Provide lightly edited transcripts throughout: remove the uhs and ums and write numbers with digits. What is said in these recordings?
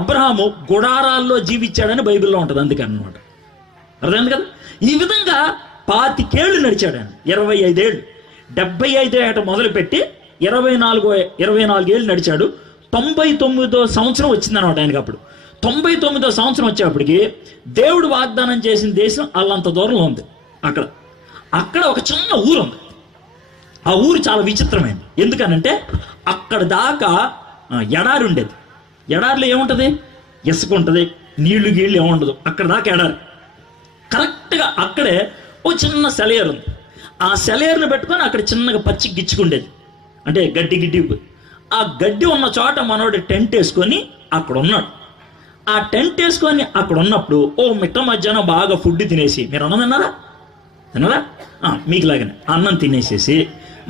అబ్రహాము గుడారాల్లో జీవించాడని బైబిల్లో ఉంటుంది, అందుకని అనమాట. అర్థమైంది కదా. ఈ విధంగా 25 నడిచాడు ఆయన. 25 ఏళ్ళు, 75 ఏట మొదలుపెట్టి 24 ఏళ్ళు నడిచాడు. 99వ సంవత్సరం వచ్చిందనమాట ఆయనకి. అప్పుడు 99వ సంవత్సరం వచ్చేప్పటికి దేవుడు వాగ్దానం చేసిన దేశం అల్లంత దూరంలో ఉంది. అక్కడ ఒక చిన్న ఊరు ఉంది. ఆ ఊరు చాలా విచిత్రమైంది. ఎందుకనంటే అక్కడ దాకా ఎడారి ఉండేది. ఎడారిలో ఏముంటుంది? ఇసుక ఉంటుంది, నీళ్లు గీళ్ళు ఏముండదు. అక్కడ దాకా ఎడారి. కరెక్ట్గా అక్కడే ఓ చిన్న సెలయేరు ఉంది. ఆ సెలయేరుని పెట్టుకొని అక్కడ చిన్నగా పచ్చి గిచ్చుకుండేది, అంటే గడ్డి. ఆ గడ్డి ఉన్న చోట మనోడు టెంట్ వేసుకొని అక్కడ ఉన్నాడు. ఆ టెంట్ వేసుకొని అక్కడ ఉన్నప్పుడు ఓ మిట్ట మధ్యాహ్నం బాగా ఫుడ్ తినేసి, మీరు అన్నం తిన్నారా? మీకులాగానే అన్నం తినేసేసి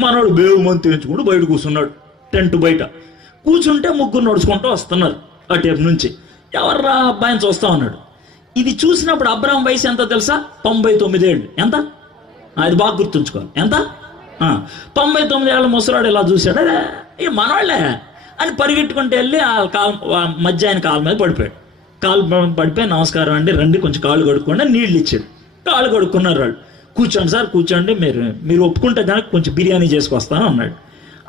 మనోడు బేవు మంది తినేసుకుంటూ బయట కూర్చున్నాడు. టెంట్ బయట కూర్చుంటే ముగ్గురు నడుచుకుంటూ వస్తున్నారు అటేపు నుంచి. ఎవర్రా అబ్బాయిని చూస్తా ఉన్నాడు. ఇది చూసినప్పుడు అబ్రహాం వయసు ఎంత తెలుసా? 99 ఏళ్ళు. ఎంత? అది బాగా గుర్తుంచుకోవాలి. ఎంత? 99 ఏళ్ళ ముసలాడు ఇలా చూశాడు. అదే ఇక మనవాళ్లే అని పరిగెట్టుకుంటూ వెళ్ళి మధ్య ఆయన కాలు మీద పడిపోయాడు. కాలు పడిపోయి, నమస్కారం అండి, రండి కొంచెం కాళ్ళు కడుక్కోండి, నీళ్ళు ఇచ్చాడు. కాళ్ళు కడుక్కున్నారు వాళ్ళు. కూర్చోండి సార్, కూర్చోండి, మీరు ఒప్పుకుంటే కనుక కొంచెం బిర్యానీ చేసుకొస్తాను అన్నాడు.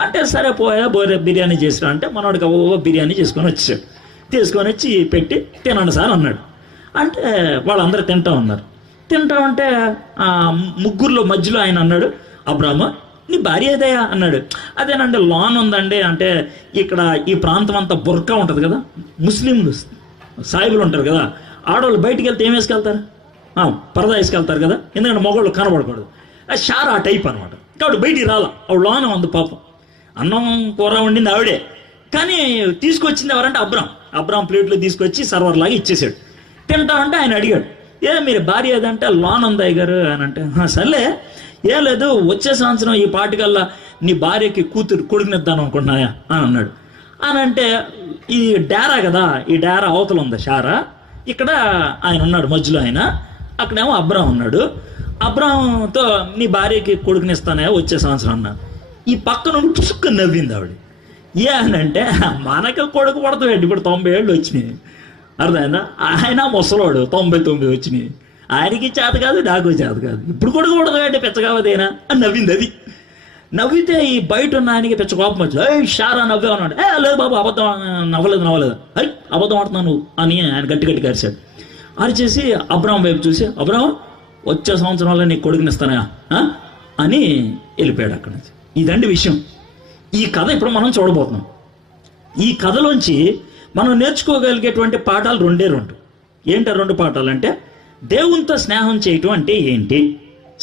అంటే సరే పోయా బిర్యానీ చేసిరా అంటే మనవాడికి బిర్యానీ చేసుకొని వచ్చాడు. తీసుకొని వచ్చి పెట్టి తినండి సార్ అన్నాడు. అంటే వాళ్ళందరూ తింటా ఉన్నారు. తింటా ఉంటే ముగ్గురులో మధ్యలో ఆయన అన్నాడు, అబ్రాహ్మ నీ భార్య ఏదయ్యా అన్నాడు. అదేనండి లాన్ ఉందండి. అంటే ఇక్కడ ఈ ప్రాంతం అంతా బుర్కా ఉంటుంది కదా, ముస్లింలు సాయిబులు ఉంటారు కదా, ఆడవాళ్ళు బయటికి వెళ్తే ఏం వేసుకెళ్తారు? పరదా వేసుకెళ్తారు కదా, ఎందుకంటే మగవాళ్ళు కనబడకూడదు. షారా టైప్ అనమాట. కాబట్టి బయటికి రాలా. ఆవిడ లోన ఉంది పాపం. అన్నం కూర వండింది ఆవిడే, కానీ తీసుకొచ్చింది ఎవరంటే అబ్రాహం ప్లేట్లో తీసుకొచ్చి సర్వర్ లాగా ఇచ్చేసాడు. తింటా అంటే ఆయన అడిగాడు, మీరు భార్య ఏదంటే లాన్ ఉంది అయ్యగారు అని. అంటే సర్లే, ఏం లేదు, వచ్చే సంవత్సరం ఈ పాటికల్లా నీ భార్యకి కొడుకునిద్దాను అనుకుంటున్నాయా అని అన్నాడు. అని అంటే ఈ డేరా కదా, ఈ డేరా అవతల ఉంది షారా, ఇక్కడ ఆయన ఉన్నాడు మధ్యలో ఆయన, అక్కడేమో అబ్రాహం ఉన్నాడు. అబ్రాహంతో నీ భార్యకి కొడుకునిస్తానే వచ్చే సంవత్సరం అన్నా. ఈ పక్కన పుసుక్క నవ్వింది ఆవిడ. ఏనంటే మనకి కొడుకు పడతాడు, ఇప్పుడు 90 ఏళ్ళు వచ్చినాయి. అర్థమైందా? ఆయన ముసలోడు, 99 వచ్చినాయి. ఆయనకి చేత కాదు, నాకు చేత కాదు, ఇప్పుడు కొడుకు పడతాడు పెచ్చగావదేనా అని నవ్వింది. అది నవ్వితే ఈ బయట ఉన్న ఆయనకి పెచ్చ కోపం వచ్చింది. షారా నవ్వే అన్నాడు. లేదు బాబు, అబద్ధం, నవ్వలేదు అబద్ధం ఆడుతున్నావు నువ్వు అని ఆయన గట్టి అరిచాడు. అరిచేసి అబ్రాహం వైపు చూసి, అబ్రాహం వచ్చే సంవత్సరంలో నీకు కొడుకునిస్తానా అని వెళ్ళిపోయాడు అక్కడి నుంచి. ఇదండి విషయం. ఈ కథ ఇప్పుడు మనం చూడబోతున్నాం. ఈ కథలోంచి మనం నేర్చుకోగలిగేటువంటి పాఠాలు 2. ఏంటి 2 పాఠాలు అంటే, దేవునితో స్నేహం చేయటం అంటే ఏంటి,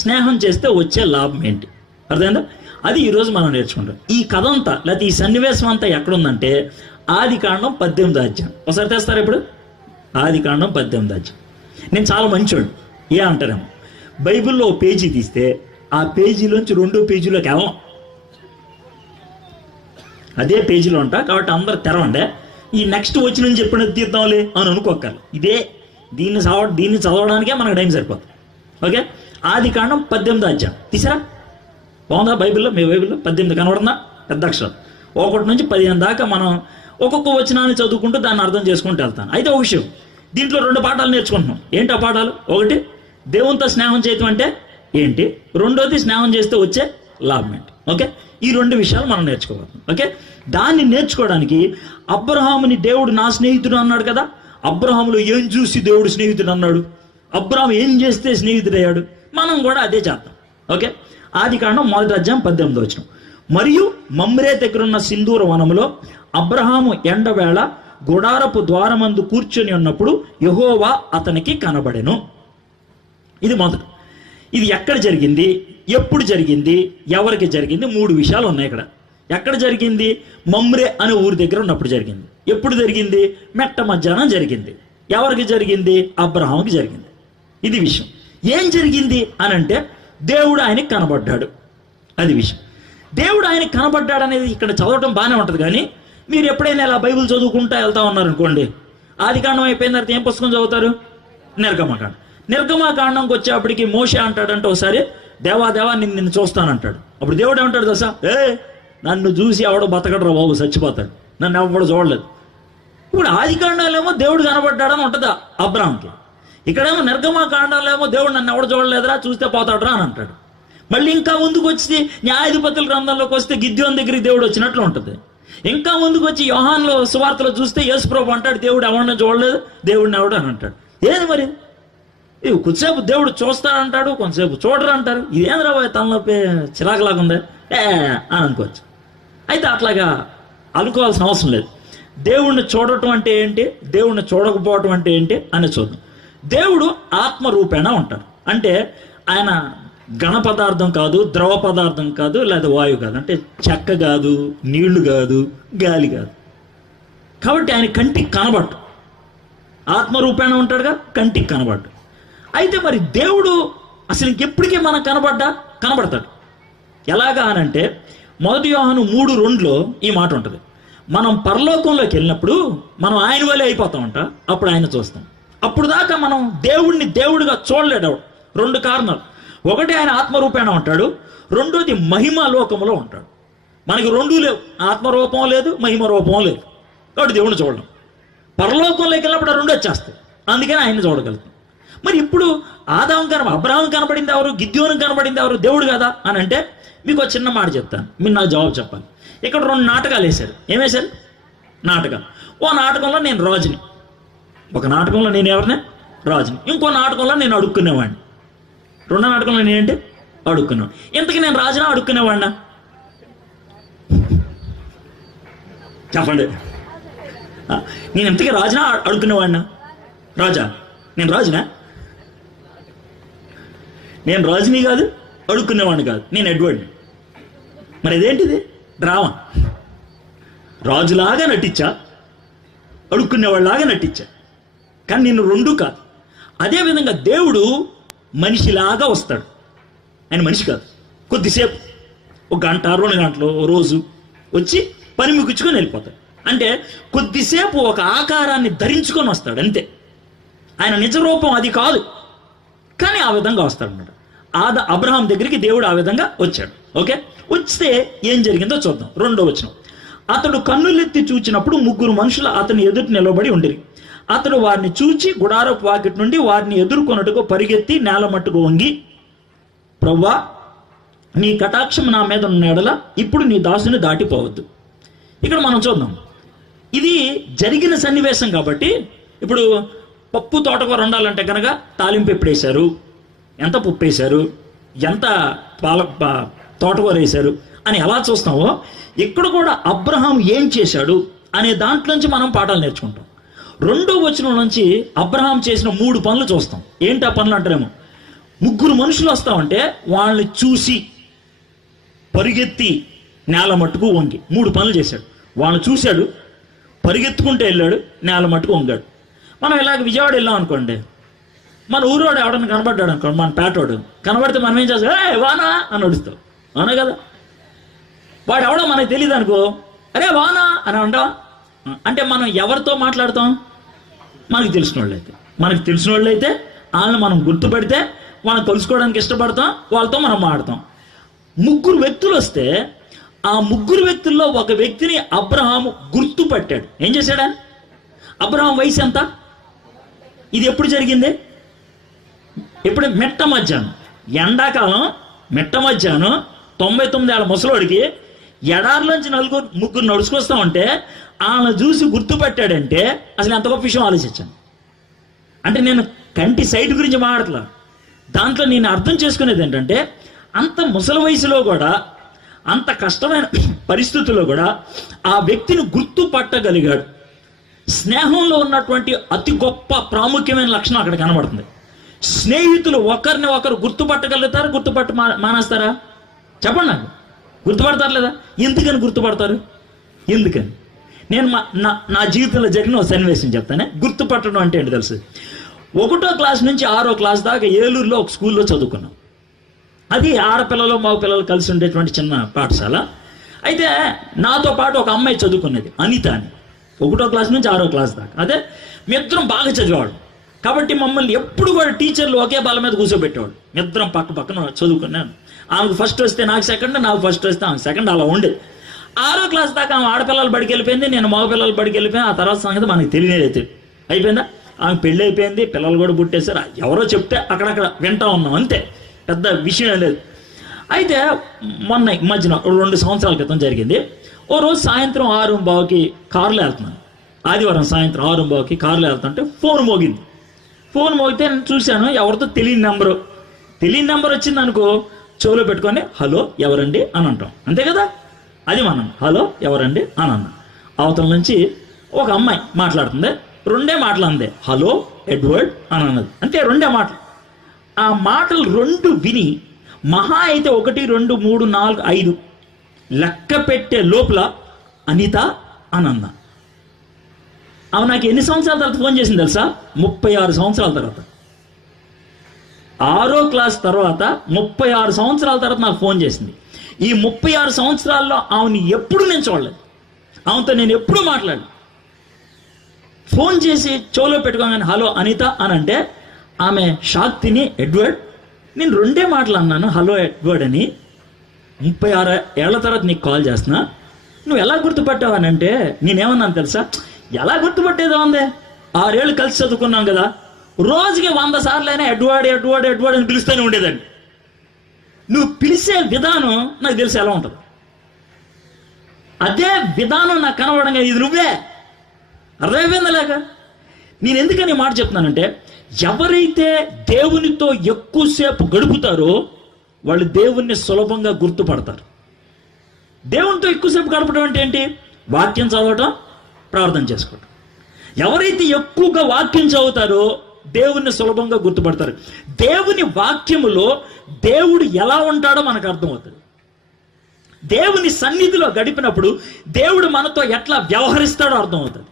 స్నేహం చేస్తే వచ్చే లాభం ఏంటి, అర్థమైందా? అది ఈరోజు మనం నేర్చుకుంటాం. ఈ కథ అంతా, లేకపోతే ఈ సన్నివేశం అంతా ఎక్కడుందంటే ఆదికాండం 18వ అధ్యాయం. ఒకసారి తెస్తారు ఇప్పుడు. ఆదికాండం 18వ అధ్యాయం. నేను చాలా మంచోడు అంటారేమో, బైబిల్లో ఓ పేజీ తీస్తే ఆ పేజీలోంచి 2వ పేజీలోకి వెళ్ళాం. అదే పేజీలో ఉంటా, కాబట్టి అందరు తెరవండి. ఈ నెక్స్ట్ వచ్చి నుంచి చెప్పినది తీద్దాంలే అని అనుకోకాలి. దీన్ని చదవడానికే మనకు టైం సరిపోతుంది. ఓకే, ఆదికాండం 18వ అధ్యాయం తీసారా? బాగుందా బైబిల్లో? మీ బైబిల్లో 18 కనబడుతుందా? పెద్ద అక్షరం. 1 నుంచి 15 దాకా మనం ఒక్కొక్క వచనాన్ని చదువుకుంటూ దాన్ని అర్థం చేసుకుంటూ వెళ్తాను. అయితే ఒక విషయం, దీంట్లో 2 పాఠాలు నేర్చుకుంటున్నాం. ఏంటి ఆ పాఠాలు? ఒకటి, దేవునితో స్నేహం చేయటం అంటే ఏంటి, 2వది స్నేహం చేస్తే వచ్చే లాభం ఏంటి. ఓకే, ఈ 2 విషయాలు మనం నేర్చుకోవాలి. ఓకే, దాన్ని నేర్చుకోవడానికి అబ్రహాముని దేవుడు నా స్నేహితుడు అన్నాడు కదా. అబ్రహాములో ఏం చూసి దేవుడు స్నేహితుడు అన్నాడు? అబ్రహాం ఏం చేస్తే స్నేహితుడయ్యాడు? మనం కూడా అదే చేద్దాం. ఓకే, ఆదికాండం 1వ అధ్యాయం 18వ వచనం. మరియు మమ్రే దగ్గరున్న సింధూర వనములో అబ్రహాము ఎండవేళ గుడారపు ద్వారమందు కూర్చొని ఉన్నప్పుడు యెహోవా అతనికి కనబడెను. ఇది మొదటి. ఇది ఎక్కడ జరిగింది, ఎప్పుడు జరిగింది, ఎవరికి జరిగింది? 3 విషయాలు ఉన్నాయి ఇక్కడ. ఎక్కడ జరిగింది? మమ్రే అనే ఊరి దగ్గర ఉన్నప్పుడు జరిగింది. ఎప్పుడు జరిగింది? మెట్ట మధ్యాహ్నం జరిగింది. ఎవరికి జరిగింది? అబ్రహాంకి జరిగింది. ఇది విషయం. ఏం జరిగింది అని అంటే, దేవుడు ఆయనకి కనబడ్డాడు. అది విషయం. దేవుడు ఆయనకి కనబడ్డాడు అనేది ఇక్కడ చదవటం బాగానే ఉంటుంది, కానీ మీరు ఎప్పుడైనా ఇలా బైబిల్ చదువుకుంటా వెళ్తా ఉన్నారనుకోండి, ఆదికాండం అయిపోయిన తర్వాత ఏం పుస్తకం చదువుతారు? నిర్గమకాండం. నిర్గమకాండంకి వచ్చేప్పటికి మోషే అంటాడంటే ఒకసారి, దేవా నిన్ను చూస్తానంటాడు. అప్పుడు దేవుడు ఏమంటాడు తెలుసా? నన్ను చూసి ఎవడో బతకడరా బాబు, చచ్చిపోతాడు, నన్ను ఎవడు చూడలేదు. ఇప్పుడు ఆది కాండాలేమో దేవుడు కనబడ్డాడని ఉంటుందా అబ్రాహాంకి, ఇక్కడేమో నిర్గమకాండాలేమో దేవుడు నన్ను ఎవడు చూడలేదురా, చూస్తే పోతాడురా అని అంటాడు. మళ్ళీ ఇంకా ముందుకు వచ్చి న్యాయాధిపతుల గ్రంథంలోకి వస్తే గిద్యోని దగ్గరికి దేవుడు వచ్చినట్లు ఉంటుంది. ఇంకా ముందుకు వచ్చి యోహాన్లో సువార్తలో చూస్తే యేసుప్రభు అంటాడు దేవుడు ఎవరిని చూడలేదు, దేవుడిని ఎవడు అని అంటాడు. ఏది మరి ఇవి కొద్దిసేపు దేవుడు చూస్తాడంటాడు, కొంతసేపు చూడరు అంటారు. ఇదేం రాబోయే తనలోపే చిరాకులాగా ఉందా అని అనుకోవచ్చు. అయితే అట్లాగా అనుకోవాల్సిన అవసరం లేదు. దేవుణ్ణి చూడటం అంటే ఏంటి, దేవుణ్ణి చూడకపోవటం అంటే ఏంటి అని చూద్దాం. దేవుడు ఆత్మరూపేణ ఉంటాడు. అంటే ఆయన ఘన పదార్థం కాదు, ద్రవ పదార్థం కాదు, లేదా వాయువు కాదు. అంటే చెక్క కాదు, నీళ్లు కాదు, గాలి కాదు. కాబట్టి ఆయన కంటికి కనబడ్డు, ఆత్మరూపేణ ఉంటాడుగా, కంటికి కనబడ్డు. అయితే మరి దేవుడు అసలు ఇంకెప్పటికీ మనకు కనబడతాడు. ఎలాగా అనంటే 1 యోహాను 3:2 ఈ మాట ఉంటుంది. మనం పరలోకంలోకి వెళ్ళినప్పుడు మనం ఆయన వల్లే అయిపోతామంట, అప్పుడు ఆయన చూస్తాం. అప్పుడు దాకా మనం దేవుణ్ణి దేవుడిగా చూడలేడు. 2 కారణాలు. ఒకటి, ఆయన ఆత్మరూపేణ ఉంటాడు. రెండోది, మహిమ లోకంలో ఉంటాడు. మనకి 2 లేవు, ఆత్మరూపం లేదు, మహిమ రూపం లేదు. కాబట్టి దేవుణ్ణి చూడడం. పరలోకంలోకి వెళ్ళినప్పుడు 2 వచ్చేస్తాయి. అందుకని ఆయన్ని చూడగలుగుతాం. మరి ఇప్పుడు అబ్రహాం కనబడింది ఎవరు, గిద్యోను కనబడింది ఎవరు, దేవుడు కదా అని అంటే మీకు ఒక చిన్న మాట చెప్తాను, మీరు నాకు జవాబు చెప్పాలి. ఇక్కడ 2 నాటకాలు వేశారు. ఏమేశారు? నాటకాలు. ఓ నాటకంలో నేను రాజుని, ఒక నాటకంలో నేను ఎవరిని, రాజుని. ఇంకో నాటకంలో నేను అడుక్కునేవాడిని. 2 నాటకంలో నేనేంటి, అడుక్కునేవాడిని. ఇంతకీ నేను రాజునా అడుక్కునేవాడినా? చెప్పండి. నేను ఇంతకీ రాజునా అడుక్కునేవాడినా? రాజా, నేను రాజునా? నేను రాజుని కాదు, అడుక్కునేవాడిని కాదు, నేను ఎడ్వర్డ్ని. మరి ఇదేంటిది? డ్రామా. రాజులాగా నటించా, అడుక్కునేవాళ్ళలాగా నటించా. కానీ నేను 2 కాదు. అదేవిధంగా దేవుడు మనిషిలాగా వస్తాడు. ఆయన మనిషి కాదు. కొద్దిసేపు, 1 గంట, 2 గంటలు, రోజు వచ్చి పని ముగించుకొని వెళ్ళిపోతాడు. అంటే కొద్దిసేపు ఒక ఆకారాన్ని ధరించుకొని వస్తాడు అంతే. ఆయన నిజ రూపం అది కాదు, కానీ ఆ విధంగా వస్తాడు అన్నమాట. అబ్రహాం దగ్గరికి దేవుడు ఆ విధంగా వచ్చాడు. ఓకే, వస్తే ఏం జరిగిందో చూద్దాం. 2వ వచనం. అతడు కన్నులెత్తి చూచినప్పుడు 3 మనుషులు అతని ఎదుట నిలబడి ఉండిరి. అతడు వారిని చూచి గుడారపు వాకిటి నుండి వారిని ఎదుర్కొన్నట్టుకు పరిగెత్తి నేల మట్టుకు వంగి, ప్రభువా, నీ కటాక్షం నా మీద ఉన్న ఎడల ఇప్పుడు నీ దాసుని దాటిపోవద్దు. ఇక్కడ మనం చూద్దాం, ఇది జరిగిన సన్నివేశం కాబట్టి. ఇప్పుడు పప్పు తోటకూర వండాలంటే కనుక తాలింపు ఎప్పుడు వేశారు, ఎంత పప్పు వేశారు, ఎంత తోటకూర వేశారు అని ఎలా చూస్తామో, ఇక్కడ కూడా అబ్రహాం ఏం చేశాడు అనే దాంట్లోంచి మనం పాఠాలు నేర్చుకుంటాం. 2వ వచనం నుంచి అబ్రహాం చేసిన 3 పనులు చూస్తాం. ఏంటి ఆ పనులు అంటారేమో, 3 మనుషులు వస్తామంటే వాళ్ళని చూసి పరిగెత్తి నేల మట్టుకు వంగి 3 పనులు చేశాడు. వాళ్ళని చూశాడు, పరిగెత్తుకుంటూ వెళ్ళాడు, నేల మట్టుకు వంగాడు. మనం ఇలాగ విజయవాడ వెళ్ళాం అనుకోండి, మన ఊరోడు ఎవడన్నా కనబడ్డాడు అనుకోండి, మన పేటోడు కనబడితే మనం ఏం చేస్తాం, వానా అని అడుస్తాం, అవునా కదా? వాడు ఎవడో మనకు తెలియదు అనుకో, అరే వానా అని అంటావా? అంటే మనం ఎవరితో మాట్లాడతాం? మనకు తెలిసిన వాళ్ళు అయితే వాళ్ళని మనం గుర్తుపెడితే మనం కలుసుకోవడానికి ఇష్టపడతాం, వాళ్ళతో మనం మాడతాం. 3 వ్యక్తులు వస్తే ఆ 3 వ్యక్తుల్లో ఒక వ్యక్తిని అబ్రహాం గుర్తుపట్టాడు. ఏం చేశాడా? అబ్రహాం వయసు ఎంత? ఇది ఎప్పుడు జరిగింది? ఎప్పుడు? మెట్ట మధ్యాహ్నం, ఎండాకాలం మెట్ట మధ్యాహ్నం 99 ఏళ్ళ ముసలోడికి ఎడారిలోంచి 3 నడుచుకొస్తామంటే వాళ్ళని చూసి గుర్తుపట్టాడంటే అసలు ఎంత గొప్ప విషయం ఆలోచించాను. అంటే నేను కంటి సైట్ గురించి మాట్లాడట్లా, దాంట్లో నేను అర్థం చేసుకునేది ఏంటంటే, అంత ముసలి వయసులో కూడా, అంత కష్టమైన పరిస్థితుల్లో కూడా ఆ వ్యక్తిని గుర్తుపట్టగలిగాడు. స్నేహంలో ఉన్నటువంటి అతి గొప్ప ప్రాముఖ్యమైన లక్షణం అక్కడ కనబడుతుంది. స్నేహితులు ఒకరిని ఒకరు గుర్తుపట్టగలుగుతారు, మానేస్తారా? చెప్పండి నాకు. గుర్తుపడతారు లేదా? ఎందుకని గుర్తుపడతారు? ఎందుకని? నేను నా జీవితంలో జరిగిన ఒక సన్నివేశం చెప్తానే. గుర్తుపట్టడం అంటే ఏంటి తెలుసు? 1వ క్లాస్ నుంచి 6వ క్లాస్ దాకా ఏలూరులో ఒక స్కూల్లో చదువుకున్నాం. అది ఆడపిల్లలు మగ పిల్లలు కలిసి ఉండేటువంటి చిన్న పాఠశాల. అయితే నాతో పాటు ఒక అమ్మాయి చదువుకునేది, అనిత అని. 1వ క్లాస్ నుంచి 6వ క్లాస్ దాకా. అదే మీ ఇద్దరం బాగా చదివేవాడు కాబట్టి మమ్మల్ని ఎప్పుడు కూడా టీచర్లు ఒకే బాల మీద కూర్చోబెట్టేవాడు. ఇద్దరం పక్క పక్కన చదువుకున్నాను. ఆమెకు ఫస్ట్ వస్తే నాకు సెకండ్, నాకు ఫస్ట్ వస్తే ఆమెకు సెకండ్, అలా ఉండేది. 6వ క్లాస్ దాకా ఆమె ఆడపిల్లలు బడికి వెళ్ళిపోయింది, నేను మగపిల్లలు బడికి వెళ్ళిపోయాను. ఆ తర్వాత సంగతి మనకి తెలియలేదు. అయిపోయిందా? ఆమె పెళ్ళి అయిపోయింది, పిల్లలు కూడా పుట్టేశారు. ఎవరో చెప్తే అక్కడక్కడ వింటా ఉన్నాం, అంతే, పెద్ద విషయం లేదు. అయితే మొన్న మధ్యన 2 సంవత్సరాల క్రితం జరిగింది. ఓ రోజు సాయంత్రం 6:15కి కారులో వెళ్తున్నాను. ఆదివారం సాయంత్రం 6:15కి కారులో వెళ్తుంటే ఫోన్ మోగింది. ఫోన్ మోగితే నేను చూశాను, ఎవరితో తెలియని నెంబర్ వచ్చింది అనుకో, చెవులో పెట్టుకొని హలో ఎవరండి అని అంటాం, అంతే కదా? అది మనం హలో ఎవరండి అని అన్నాం. అవతల నుంచి ఒక అమ్మాయి మాట్లాడుతుంది, 2 మాటలు అందే, హలో ఎడ్వర్డ్ అని అన్నది, అంతే, 2 మాటలు. ఆ మాటలు 2 విని మహా అయితే 1, 2, 3, 4, 5 లెక్క పెట్టే లోపల అనిత అని అన్నా. ఆమె నాకు ఎన్ని సంవత్సరాల తర్వాత ఫోన్ చేసింది తెలుసా? 36 సంవత్సరాల తర్వాత. 6వ క్లాస్ తర్వాత 36 సంవత్సరాల తర్వాత నాకు ఫోన్ చేసింది. ఈ 36 సంవత్సరాల్లో ఆమెను ఎప్పుడు నేను చూడలేదు, ఆమెతో నేను ఎప్పుడు మాట్లాడలేదు. ఫోన్ చేసి చెవులో పెట్టుకోగానే హలో అనిత అని అంటే ఆమె షాక్ తిని, ఎడ్వర్డ్, నేను 2 మాటలు అన్నాను హలో ఎడ్వర్డ్ అని, 36 ఏళ్ల తర్వాత నీకు కాల్ చేస్తున్నా, నువ్వు ఎలా గుర్తుపట్టావని అంటే నేనేమన్నాను తెలుసా? ఎలా గుర్తుపట్టేదో ఉందే, 6 ఏళ్ళు కలిసి చదువుకున్నాం కదా, రోజుకి 100 సార్లు అయినా ఎడ్వర్డ్ ఎడ్వర్డ్ ఎడ్వర్డ్ అని పిలుస్తూనే ఉండేదాన్ని. నువ్వు పిలిచే విధానం నాకు తెలిసి ఎలా ఉంటుంది, అదే విధానం నాకు కనబడంగా ఇది నువ్వే, అర్థమైపోయిందా లేక? నేను ఎందుకని మాట చెప్తున్నానంటే, ఎవరైతే దేవునితో ఎక్కువసేపు గడుపుతారో వాళ్ళు దేవుణ్ణి సులభంగా గుర్తుపడతారు. దేవునితో ఎక్కువసేపు గడపడం అంటే ఏంటి? వాక్యం చదవటం, ప్రార్థన చేసుకోవటం. ఎవరైతే ఎక్కువగా వాక్యం చదువుతారో దేవుణ్ణి సులభంగా గుర్తుపడతారు. దేవుని వాక్యములో దేవుడు ఎలా ఉంటాడో మనకు అర్థమవుతుంది. దేవుని సన్నిధిలో గడిపినప్పుడు దేవుడు మనతో ఎట్లా వ్యవహరిస్తాడో అర్థమవుతుంది.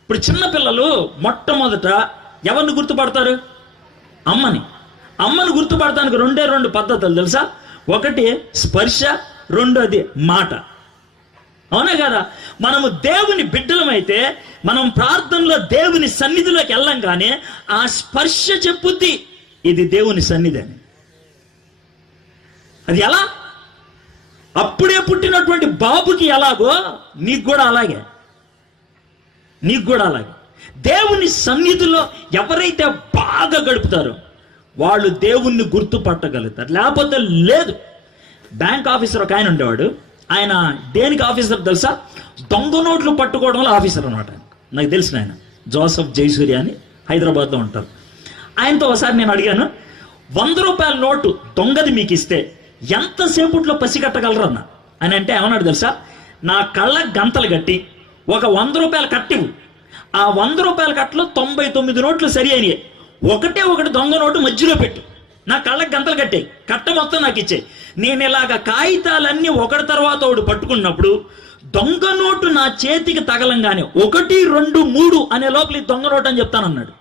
ఇప్పుడు చిన్నపిల్లలు మొట్టమొదట ఎవరిని గుర్తుపడతారు? అమ్మని గుర్తుపడటానికి 2 పద్ధతులు తెలుసా? ఒకటి స్పర్శ, 2ది మాట. అవునా కదా? మనము దేవుని బిడ్డలమైతే మనం ప్రార్థనలో దేవుని సన్నిధిలోకి వెళ్ళంగానే ఆ స్పర్శ చెప్పుద్ది ఇది దేవుని సన్నిధి అని. అది ఎలా? అప్పుడే పుట్టినటువంటి బాబుకి ఎలాగో నీకు కూడా అలాగే. దేవుని సన్నిధిలో ఎవరైతే బాగా గడుపుతారో వాళ్ళు దేవుణ్ణి గుర్తుపట్టగలుగుతారు, లేకపోతే లేదు. బ్యాంక్ ఆఫీసర్ ఒక ఆయన ఉండేవాడు. ఆయన దేనికి ఆఫీసర్ తెలుసా? దొంగ నోట్లు పట్టుకోవడంలో ఆఫీసర్ అనమాట. నాకు తెలిసిన ఆయన జోసఫ్ జయసూర్య అని హైదరాబాద్లో ఉంటారు. ఆయనతో ఒకసారి నేను అడిగాను, 100 రూపాయల నోటు దొంగది మీకు ఇస్తే ఎంతసేపట్లో పసిగట్టగలరన్నా అని అంటే ఏమన్నాడు తెలుసా? నా కళ్ళ గంతలు కట్టి ఒక 100 రూపాయల కట్టివు, ఆ 100 రూపాయల కట్టలో 99 నోట్లు సరి అయినాయి, ఒకటి దొంగ నోటు మధ్యలో పెట్టు, నా కళ్ళకి గంతలు కట్టాయి, కట్ట మొత్తం నాకు ఇచ్చాయి. నేను ఇలాగ కాగితాలన్నీ ఒకటి తర్వాత ఒకటి పట్టుకున్నప్పుడు దొంగ నోటు నా చేతికి తగలంగానే 1, 2, 3 అనే లోపల దొంగ నోటు అని చెప్తానన్నాడు.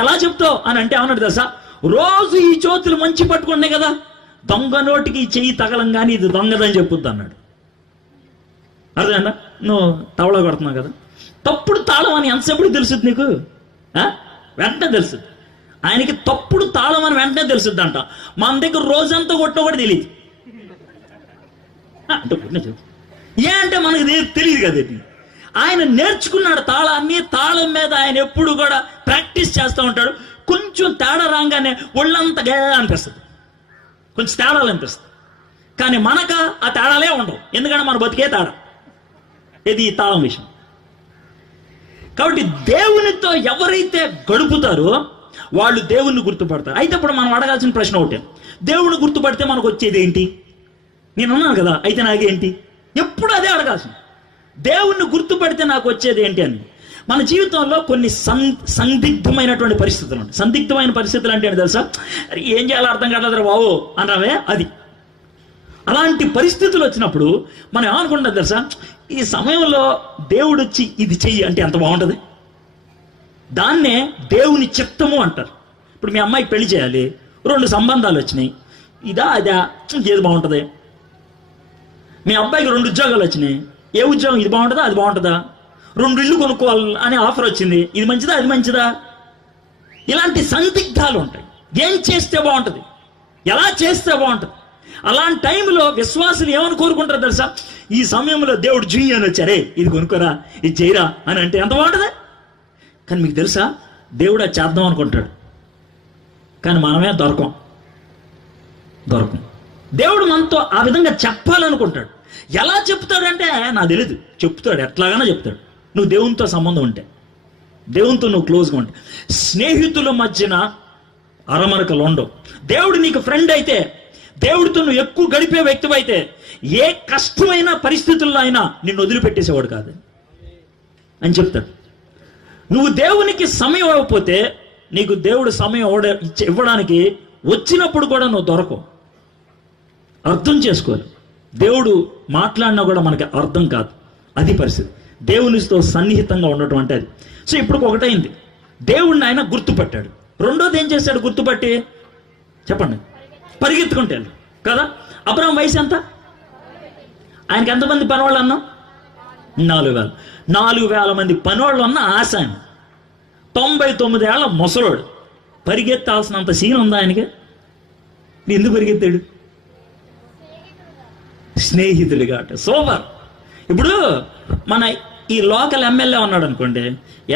ఎలా చెప్తావు అని అంటే ఏమన్నాడు తెలుసా? రోజు ఈ చేతులు మంచి పట్టుకున్నాయి కదా, దొంగ నోటికి ఈ చెయ్యి తగలంగానే ఇది దొంగదని చెప్పుద్ది అన్నాడు. అర్థమైందా? నువ్వు తవళ కొడుతున్నావు కదా. తప్పుడు తాళం అని ఎంతసేపు తెలుసుద్ది నీకు? వెంటనే తెలుసుద్ది. ఆయనకి తప్పుడు తాళం అని వెంటనే తెలుసుద్ది అంట. మన దగ్గర రోజంతా కొట్టో కూడా తెలియదు. అంటే మనకు తెలియదు కదా. ఆయన నేర్చుకున్నాడు తాళాన్ని. తాళం మీద ఆయన ఎప్పుడు కూడా ప్రాక్టీస్ చేస్తూ ఉంటాడు. కొంచెం తేడా రాగానే ఒళ్ళంతా గే అనిపిస్తుంది, కొంచెం తేడాలు అనిపిస్తుంది. కానీ మనక ఆ తేడాలే ఉండవు, ఎందుకంటే మన బతికే తేడా. ఇది తాళం విషయం. కాబట్టి దేవునితో ఎవరైతే గడుపుతారో వాళ్ళు దేవుణ్ణి గుర్తుపడతారు. అయితే ఇప్పుడు మనం అడగాల్సిన ప్రశ్న ఒకటే, దేవుణ్ణి గుర్తుపడితే మనకు వచ్చేది ఏంటి? నేను అన్నాను కదా, అయితే నాకేంటి? ఎప్పుడు అదే అడగాల్సింది. దేవుణ్ణి గుర్తుపడితే నాకు వచ్చేది ఏంటి అని. మన జీవితంలో కొన్ని సందిగ్ధమైనటువంటి పరిస్థితులు ఉంటాయి. సందిగ్ధమైన పరిస్థితులు అంటే ఏంటి తెలుసా? ఏం చేయాలో అర్థం కావట్లేదు బాబు అన్నావే, అది. అలాంటి పరిస్థితులు వచ్చినప్పుడు మనం ఏమనుకుంటాం తెలుసా? ఈ సమయంలో దేవుడు వచ్చి ఇది చెయ్యి అంటే ఎంత బాగుంటుంది. దాన్నే దేవుని చిత్తము అంటారు. ఇప్పుడు మీ అమ్మాయికి పెళ్లి చేయాలి, 2 సంబంధాలు వచ్చినాయి, ఇదా అదా, ఏది బాగుంటుంది? మీ అబ్బాయికి 2 ఉద్యోగాలు వచ్చినాయి, ఏ ఉద్యోగం ఇది బాగుంటుందా అది బాగుంటుందా? 2 ఇల్లు కొనుక్కోవాలి అనే ఆఫర్ వచ్చింది, ఇది మంచిదా అది మంచిదా? ఇలాంటి సందిగ్ధాలు ఉంటాయి. ఏం చేస్తే బాగుంటుంది, ఎలా చేస్తే బాగుంటుంది? అలాంటి టైంలో విశ్వాసులు ఏమని కోరుకుంటారు తెలుసా? ఈ సమయంలో దేవుడు జీ అని వచ్చారే, ఇది కొనుక్కోరా, ఇది చేయరా అని అంటే ఎంత బాగుంటుంది. కానీ మీకు తెలుసా, దేవుడు అది చేద్దాం అనుకుంటాడు, కానీ మనమే దొరకం. దేవుడు మనతో ఆ విధంగా చెప్పాలనుకుంటాడు. ఎలా చెప్తాడంటే నాకు తెలియదు, చెప్తాడు, ఎట్లాగానో చెప్తాడు. నువ్వు దేవునితో సంబంధం ఉంటే, దేవునితో నువ్వు క్లోజ్గా ఉంటే. స్నేహితుల మధ్యన అరమరకలు ఉండవు. దేవుడు నీకు ఫ్రెండ్ అయితే, దేవుడితో నువ్వు ఎక్కువ గడిపే వ్యక్తి అయితే, ఏ కష్టమైన పరిస్థితుల్లో అయినా నిన్ను వదిలిపెట్టేసేవాడు కాదు అని చెప్తాడు. నువ్వు దేవునికి సమయం ఇవ్వకపోతే, నీకు దేవుడు సమయం ఇవ్వడానికి వచ్చినప్పుడు కూడా నువ్వు దొరకవు. అర్థం చేసుకోవాలి. దేవుడు మాట్లాడినా కూడా మనకి అర్థం కాదు. అది పరిస్థితి. దేవునితో సన్నిహితంగా ఉండటం అంటే అది. సో ఇప్పుడు ఒకటైంది, దేవుడిని ఆయన గుర్తుపట్టాడు. రెండోది ఏం చేశాడు గుర్తుపట్టి? చెప్పండి. పరిగెత్తుకుంటే కదా. అబ్రాహాం వయసు ఎంత? ఆయనకి ఎంతమంది పనివాళ్ళు అన్నాం? 4,000. 4,000 మంది పనివాళ్ళు ఉన్న ఆశ ఆయన. 99 ఏళ్ల ముసలోడు. పరిగెత్తాల్సినంత సీన్ ఉందా ఆయనకి? ఎందుకు పరిగెత్తాడు? స్నేహితుడు కాబట్టి. సూపర్. ఇప్పుడు మన ఈ లోకల్ ఎమ్మెల్యే ఉన్నాడు అనుకోండి,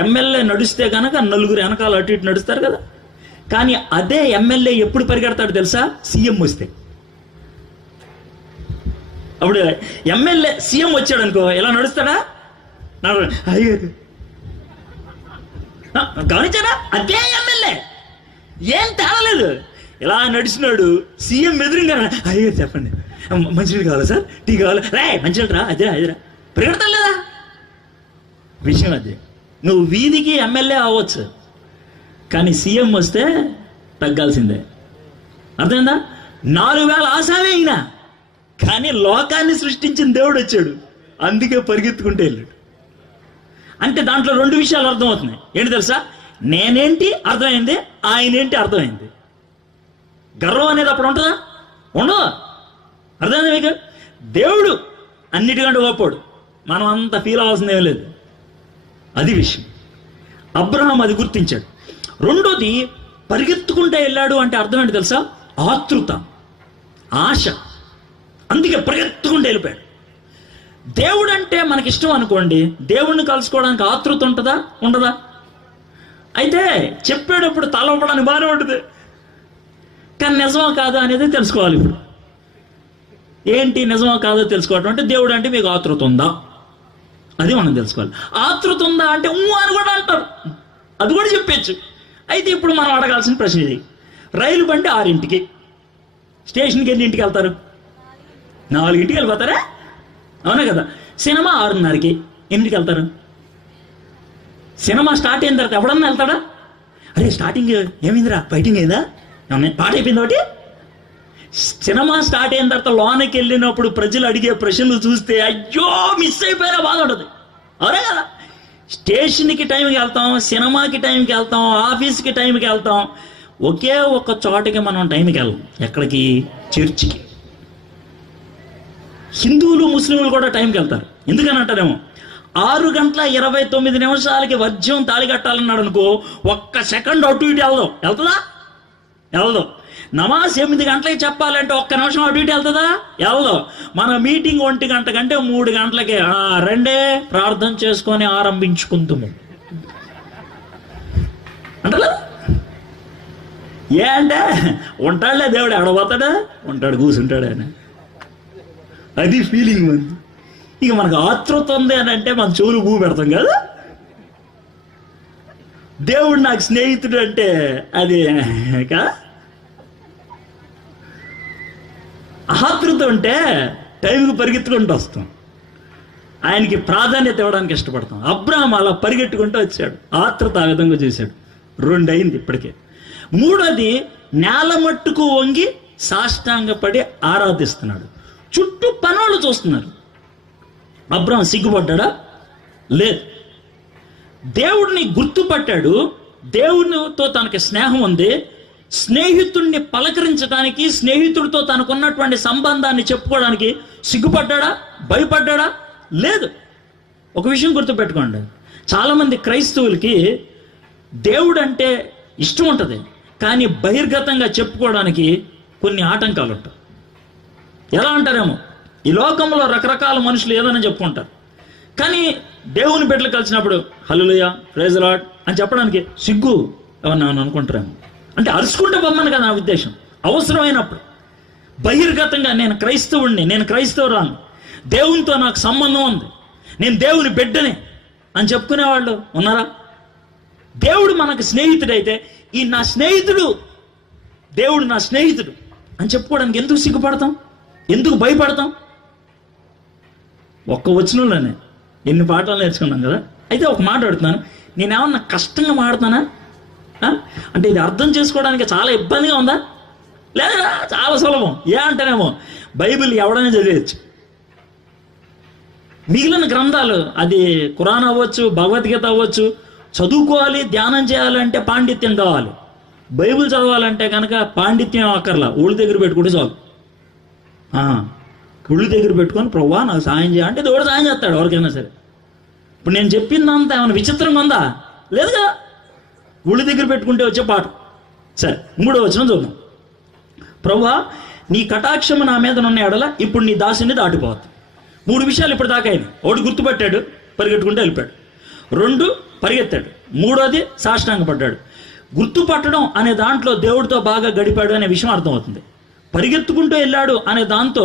ఎమ్మెల్యే నడిస్తే కనుక నలుగురు వెనకాల అటు ఇటు నడుస్తారు కదా. కానీ అదే ఎమ్మెల్యే ఎప్పుడు పరిగెడతాడు తెలుసా? సీఎం వస్తే. అప్పుడు ఎమ్మెల్యే సీఎం వచ్చాడు అనుకో, ఎలా నడుస్తాడా? అయ్యారు గమనించారా? అదే ఎమ్మెల్యే, ఏం తేలలేదు. ఇలా నడిచినాడు, సీఎం ఎదురుగా అయ్యో చెప్పండి, మంచినీళ్ళు కావాలా సార్, టీ కావాలా, రే మంచినీళ్ళు రా, అదిరా అదిరా, పరిగెడతాడు లేదా? విషయం అది. నువ్వు వీధికి ఎమ్మెల్యే అవ్వచ్చు, కానీ సీఎం వస్తే తగ్గాల్సిందే. అర్థమైందా? 4,000 ఆశావే అయినా, కానీ లోకాన్ని సృష్టించిన దేవుడు వచ్చాడు, అందుకే పరిగెత్తుకుంటే వెళ్ళాడు. అంటే దాంట్లో 2 విషయాలు అర్థమవుతున్నాయి. ఏంటి తెలుసా? నేనేంటి అర్థమైంది, ఆయనేంటి అర్థమైంది. గర్వం అనేది అప్పుడు ఉంటుందా? ఉండదు. అర్థమైంది మీకు? దేవుడు అన్నిటికంటే గొప్పోడు, మనం అంత ఫీల్ అవ్వాల్సింది ఏం లేదు. అది విషయం. అబ్రహాం అది గుర్తించాడు. రెండోది, పరిగెత్తుకుంటే వెళ్ళాడు అంటే అర్థం ఏంటి తెలుసా? ఆతృత, ఆశ. అందుకే పరిగెత్తుకుంటే వెళ్ళిపోయాడు. దేవుడు అంటే మనకి ఇష్టం అనుకోండి, దేవుణ్ణి కలుసుకోవడానికి ఆతృత ఉంటుందా? ఉండదా? అయితే చెప్పేటప్పుడు తల ఊపడానికి బాగానే ఉంటుంది, కానీ నిజమా కాదా అనేది తెలుసుకోవాలి. ఇప్పుడు ఏంటి నిజమా కాదో తెలుసుకోవటం అంటే, దేవుడు అంటే మీకు ఆతృత ఉందా, అది మనం తెలుసుకోవాలి. ఆతృత ఉందా అంటే అని కూడా అంటారు, అది కూడా చెప్పచ్చు. అయితే ఇప్పుడు మనం అడగాల్సిన ప్రశ్న ఇది. రైలు బండి 6ంటికి, స్టేషన్కి ఎన్నింటికి వెళ్తారు? 4ంటికి వెళ్ళిపోతారా? అవునా కదా. సినిమా 6:30కి, ఎన్నింటికి వెళ్తారు? సినిమా స్టార్ట్ అయిన తర్వాత ఎవడన్నా వెళ్తాడా? అరే స్టార్టింగ్ ఏమైందిరా, ఫైటింగ్ అయిందా, పాట అయిపోయింది ఒకటి. సినిమా స్టార్ట్ అయిన తర్వాత లోనకి వెళ్ళినప్పుడు ప్రజలు అడిగే ప్రశ్నలు చూస్తే అయ్యో మిస్ అయిపోయారా బాధ ఉంటుంది. అవునా కదా. స్టేషన్కి టైంకి వెళ్తాం, సినిమాకి టైంకి వెళ్తాం, ఆఫీస్కి టైంకి వెళ్తాం, ఒకే ఒక్క చోటకి మనం టైంకి వెళ్ళాం. ఎక్కడికి? చర్చికి. హిందువులు ముస్లింలు కూడా టైంకి వెళ్తారు. ఎందుకని అంటారేమో, 6:29 వర్జ్యం తాళి కట్టాలన్నాడు అనుకో, ఒక్క సెకండ్ అటు ఇటు వెళ్తుందా? వెళ్దాం. నమాజ్ 8 గంటలకి చెప్పాలంటే ఒక్క నిమిషం అటు ఇటు వెళ్తుందా? వెళ్దాం. మన మీటింగ్ 1 గంట కంటే 3 గంటలకే రెండే ప్రార్థన చేసుకొని ఆరంభించుకుంటాము అంటలా. ఏ అంటే ఉంటాడులే దేవుడు, ఎడబోతాడా? ఉంటాడు, కూర్చుంటాడు ఆయన. అది ఫీలింగ్ ఉంది. ఇక మనకు ఆతృత ఉంది అని అంటే మన చెవులు భూ పెడతాం కదా. దేవుడు నాకు స్నేహితుడు అంటే అది కదా. ఆతృత ఉంటే టైంకి పరిగెత్తుకుంటూ వస్తాం, ఆయనకి ప్రాధాన్యత ఇవ్వడానికి ఇష్టపడతాం. అబ్రహాం అలా పరిగెట్టుకుంటూ వచ్చాడు, ఆతృత ఆ విధంగా చేశాడు. 2 అయింది ఇప్పటికే. 3వది, నేల మట్టుకు వంగి సాష్టాంగపడి ఆరాధిస్తున్నాడు. చుట్టూ పనులు చూస్తున్నారు. అబ్రహాం సిగ్గుపడ్డా? లేదు. దేవుడిని గుర్తుపట్టాడు, దేవునితో తనకి స్నేహం ఉంది. స్నేహితుడిని పలకరించడానికి, స్నేహితుడితో తనకున్నటువంటి సంబంధాన్ని చెప్పుకోవడానికి సిగ్గుపడ్డా? భయపడ్డా? లేదు. ఒక విషయం గుర్తుపెట్టుకోండి, చాలామంది క్రైస్తవులకి దేవుడు అంటే ఇష్టం ఉంటుంది, కానీ బహిర్గతంగా చెప్పుకోవడానికి కొన్ని ఆటంకాలు ఉంటాయి. ఎలా అంటారేమో, ఈ లోకంలో రకరకాల మనుషులు ఏదైనా చెప్పుకుంటారు, కానీ దేవుని బిడ్డలు కలిసినప్పుడు హల్లెలూయా ప్రైజ్ ది లార్డ్ అని చెప్పడానికి సిగ్గు ఏమన్నా అనుకుంటారేమో. అంటే అరుచుకుంటే బొమ్మను కదా నా ఉద్దేశం. అవసరమైనప్పుడు బహిర్గతంగా నేను క్రైస్తవుడిని, నేను క్రైస్తవురాను, దేవునితో నాకు సంబంధం ఉంది, నేను దేవుని బిడ్డని అని చెప్పుకునేవాళ్ళు ఉన్నారా? దేవుడు మనకు స్నేహితుడైతే ఈ నా స్నేహితుడు, దేవుడు నా స్నేహితుడు అని చెప్పుకోవడానికి ఎందుకు సిగ్గుపడతాం, ఎందుకు భయపడతాం? ఒక్క వచనంలోనే ఎన్ని పాఠాలు నేర్చుకున్నాం కదా. అయితే ఒక మాట అడుగుతున్నాను, నేనేమన్నా కష్టంగా మాడుతానా? అంటే ఇది అర్థం చేసుకోవడానికి చాలా ఇబ్బందిగా ఉందా? లేదా చాలా సులభం? అంటేనేమో బైబిల్ ఎవడైనా చదివేయచ్చు. మిగిలిన గ్రంథాలు, అది ఖురాన్ అవ్వచ్చు, భగవద్గీత అవ్వచ్చు, చదువుకోవాలి, ధ్యానం చేయాలంటే పాండిత్యం కావాలి. బైబిల్ చదవాలంటే కనుక పాండిత్యం అక్కర్లా, ఊళ్ళ దగ్గర పెట్టుకుంటే చాలు. ఊళ్ళ దగ్గర పెట్టుకొని ప్రభువా నాకు సాయం చేయాలంటే దేవుడు సాయం చేస్తాడు ఎవరికైనా సరే. ఇప్పుడు నేను చెప్పిందంతా ఏమైనా విచిత్రంగా ఉందా? లేదుగా. ఊళ్ళ దగ్గర పెట్టుకుంటే వచ్చే పాట. సరే, 3వ వచనం చూద్దాం. ప్రభువా నీ కటాక్షము నా మీద ఉన్న ఎడల ఇప్పుడు నీ దాసుని దాటిపోవద్దు. 3 విషయాలు ఇప్పుడు దాకా అయినాయి. 1 గుర్తుపట్టాడు, పరిగెట్టుకుంటూ వెళ్ళిపోయాడు. 2 పరిగెత్తాడు. 3వది సాష్టాంగపడ్డాడు. గుర్తుపట్టడం అనే దాంట్లో దేవుడితో బాగా గడిపాడు అనే విషయం అర్థమవుతుంది. పరిగెత్తుకుంటూ వెళ్ళాడు అనే దాంతో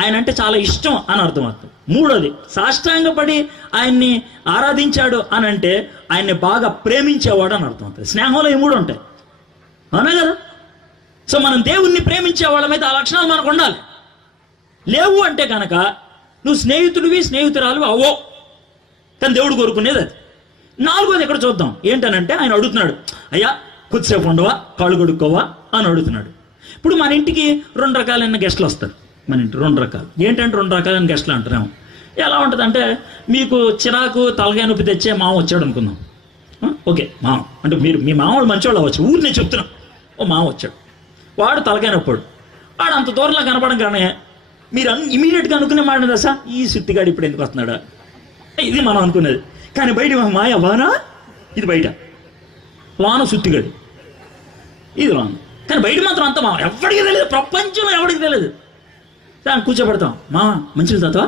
ఆయన అంటే చాలా ఇష్టం అని అర్థమవుతుంది. 3వది సాష్టాంగపడి ఆయన్ని ఆరాధించాడు అని అంటే ఆయన్ని బాగా ప్రేమించేవాడు అని అర్థమవుతుంది. స్నేహంలో ఈ 3 ఉంటాయి, అవునా కదా? సో మనం దేవుణ్ణి ప్రేమించే వాళ్ళమైతే ఆ లక్షణాలు మనకు ఉండాలి. లేవు అంటే కనుక నువ్వు స్నేహితుడివి, స్నేహితురాలు అవో. కానీ దేవుడు కోరుకునేది అది. 4వది ఎక్కడ చూద్దాం. ఏంటనంటే ఆయన అడుగుతున్నాడు, అయ్యా కొద్దిసేపు ఉండవా, కాళ్ళు కొడుక్కోవా అని అడుగుతున్నాడు. ఇప్పుడు మన ఇంటికి 2 రకాలైన గెస్టులు వస్తారు. మన ఇంటి 2 రకాలు. ఏంటంటే 2 రకాలైన గెస్టులు అంటారేమో. ఎలా ఉంటుందంటే, మీకు చిరాకు తలకాయ నొప్పి తెచ్చే మామ వచ్చాడు అనుకుందాం. ఓకే, మామ అంటే మీరు మీ మామూలు మంచివాళ్ళు అవ్వచ్చు, ఊరు నేను చెప్తున్నా. ఓ మామ వచ్చాడు, వాడు తలకాయ నొప్పాడు. వాడు అంత దూరంలో కనపడం కానీ మీరు ఇమీడియట్గా అనుకునే మాట దశ, ఈ సుత్తిగాడు ఇప్పుడు ఎందుకు వస్తున్నాడా, ఇది మనం అనుకునేది. కానీ బయట మాయ వానా, ఇది బయట వాన సుత్తిగాడు, ఇది వాన. కానీ బయట మాత్రం అంత మామ, ఎవరికి తెలియదు, ప్రపంచంలో ఎవరికి తెలియదు. దాన్ని కూర్చోబెడతాం, మామ మంచిది తాతవా,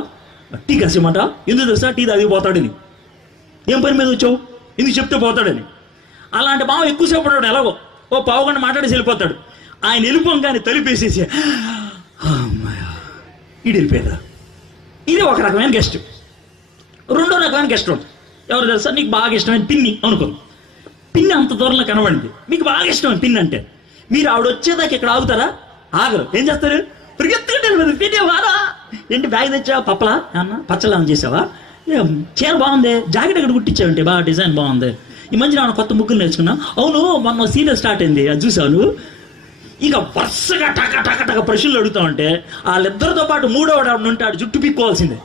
టీ కాసేమాట, ఎందుకు తెలుసా టీ తాగి పోతాడని. ఏం పని మీద వచ్చావు, ఎందుకు చెప్తే పోతాడని. అలాంటి మామ ఎక్కువసేపు పడ్డాడు, ఎలాగో ఓ పావుగంట మాట్లాడేసి వెళ్ళిపోతాడు. ఆయన వెళ్ళిపోగానే తలిపేసేసి ఈడు వెళ్ళిపోయారు. ఇది ఒక రకమైన గెస్ట్. 2వ రకమైన గెస్ట్ ఉంటుంది. ఎవరు తెలుసా, నీకు బాగా ఇష్టమైన పిన్ని అనుకో. పిన్ని అంత దూరంలో కనబడింది, మీకు బాగా ఇష్టమైన పిన్ని అంటే మీరు ఆవిడ వచ్చేదాకా ఇక్కడ ఆగుతారా? ఆగరు. ఏం చేస్తారు? పరిగెత్తుకుంటారు. పిన్ని వారా, ఏంటి బ్యాగ్ తెచ్చావా, పప్పలా అన్న పచ్చలా చేసావా, చీర బాగుంది, జాకెట్ ఎక్కడ కుట్టించావంటే బాగా డిజైన్ బాగుంది, ఈ మధ్య నేను కొత్త ముగ్గులు నేర్చుకున్నా, అవును మొన్న సీరియల్ స్టార్ట్ అయింది అది చూసావు. ఇక వరుసగా టక టక టక ప్రశ్నలు అడుగుతా ఉంటే వాళ్ళిద్దరితో పాటు 3వవాడు ఉంటాడు, జుట్టు పీక్కోవాల్సిందే.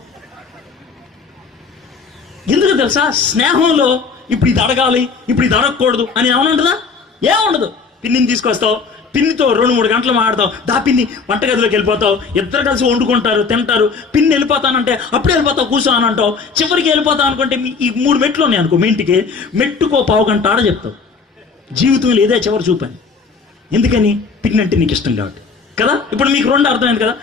ఎందుకు తెలుసా, స్నేహంలో ఇప్పుడు ఇది అడగాలి, ఇప్పుడు ఇది అడగకూడదు అని ఏమైనా ఉంటుందా? ఏముండదు. పిన్నిని తీసుకొస్తావు, పిన్నితో 2-3 గంటలు మాడతావు, దా పిన్ని వంటగదిలోకి వెళ్ళిపోతావు, ఇద్దరు కలిసి వండుకుంటారు, తింటారు. పిన్ని వెళ్ళిపోతానంటే అప్పుడే వెళ్ళిపోతావు, కూర్చో అని అంటావు. చివరికి వెళ్ళిపోతావు అనుకుంటే ఈ 3 మెట్లు ఉన్నాయి అనుకో, మీ ఇంటికి మెట్టుకో పావు గంట ఆడ చెప్తావు. జీవితంలో ఏదే చివరి చూపని. ఎందుకని? పిన్ని అంటే నీకు ఇష్టం కాబట్టి కదా. ఇప్పుడు మీకు 2 అర్థమైంది కదా.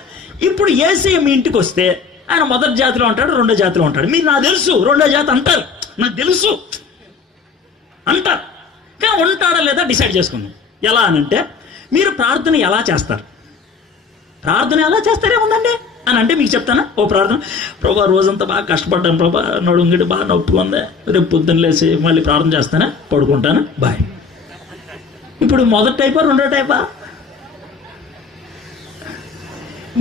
ఇప్పుడు యేసయ్య మీ ఇంటికి వస్తే ఆయన 1వ జాతిలో ఉంటాడు, 2వ జాతిలో ఉంటాడు. మీరు నాకు తెలుసు 2వ జాతి అంటారు, నాకు తెలుసు అంటారు. కానీ ఉంటాడా లేదా డిసైడ్ చేసుకుందాం. ఎలా అనంటే, మీరు ప్రార్థన ఎలా చేస్తారు? ప్రార్థన ఎలా చేస్తారేముందండి అని అంటే మీకు చెప్తానా ఓ ప్రార్థన. ప్రభా రోజంతా బాగా కష్టపడ్డాను ప్రభా, నడుంగిడి బాగా నొప్పిగా ఉంది, రేపు పొద్దున్న లేసి మళ్ళీ ప్రార్థన చేస్తానా, పడుకుంటాను, బాయ్. ఇప్పుడు 1వ టైపా 2వ టైపా?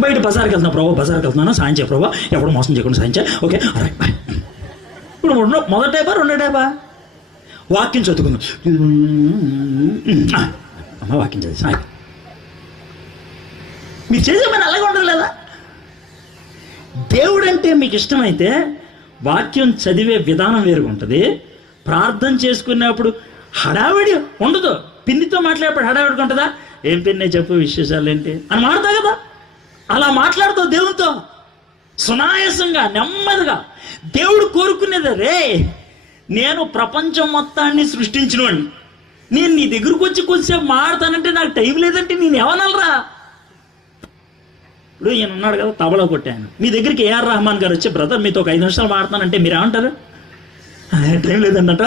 బయట బజార్కి వెళ్తున్నా ప్రభా, బజార్కి వెళ్తున్నాను, సాయం చేయ ప్రభా, ఎప్పుడు మోసం చేయకుండా సాయం చేయ, ఓకే రైట్ బాయ్. ఇప్పుడు 1వ టైపా 2వ టైపా? వాక్యం చదువుకుందాం, అమ్మ వాక్యం చదివి సాయం. మీరు చేసే పని అలాగే ఉండదు లేదా? దేవుడు అంటే మీకు ఇష్టమైతే వాక్యం చదివే విధానం వేరుగా ఉంటుంది. ప్రార్థన చేసుకున్నప్పుడు హడావిడి ఉండదు. పిన్నితో మాట్లాడేప్పుడు హడావిడిగా ఉంటుందా? ఏం పిన్నే చెప్పు విశేషాలు ఏంటి అని మాడతావు కదా. అలా మాట్లాడుతావు దేవునితో సునాయాసంగా, నెమ్మదిగా. దేవుడు కోరుకునేది, రే నేను ప్రపంచం మొత్తాన్ని సృష్టించిన వాడిని, నేను నీ దగ్గరకు వచ్చి కొద్దిసేపు మాడతానంటే నాకు టైం లేదంటే నేను ఏమనాలరా? ఇప్పుడు ఈయన ఉన్నాడు కదా తబలా కొట్టాను, మీ దగ్గరికి ఏఆర్ రెహమాన్ గారు వచ్చి బ్రదర్ మీతో ఒక 5 నిమిషాలు మాడతానంటే మీరు ఏమంటారు? టైం లేదంట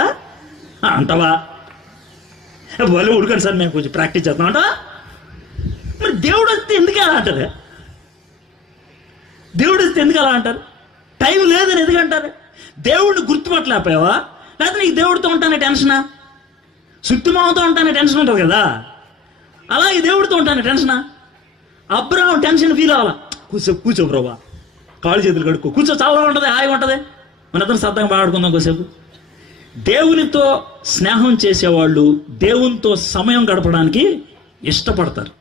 అంటవా, వాళ్ళు ఉడకండి సార్ మేము కొంచెం ప్రాక్టీస్ చేస్తామంట. మరి దేవుడు వస్తే ఎందుకు అలా అంటారు? దేవుడు వస్తే ఎందుకు అలా అంటారు? టైం లేదని ఎందుకు అంటారు? దేవుడిని గుర్తుపట్టలేకపోయావా? లేకపోతే నీకు దేవుడితో ఉంటానే టెన్షనా? సుత్తిమామతో ఉంటానే టెన్షన్ ఉంటుంది కదా, అలాగే దేవుడితో ఉంటానే టెన్షనా? అబ్రహాం టెన్షన్ ఫీల్ అవ్వాలా, కూర్చో బ్రోవా, కాళ్ళు చేతులు కడుక్కో, కూర్చో, చాలా ఉంటుంది, హాయిగా ఉంటుంది, మన ఇద్దరం సరదాగా మాట్లాడుకుందాం కొద్దిసేపు. దేవునితో స్నేహం చేసేవాళ్ళు దేవునితో సమయం గడపడానికి ఇష్టపడతారు.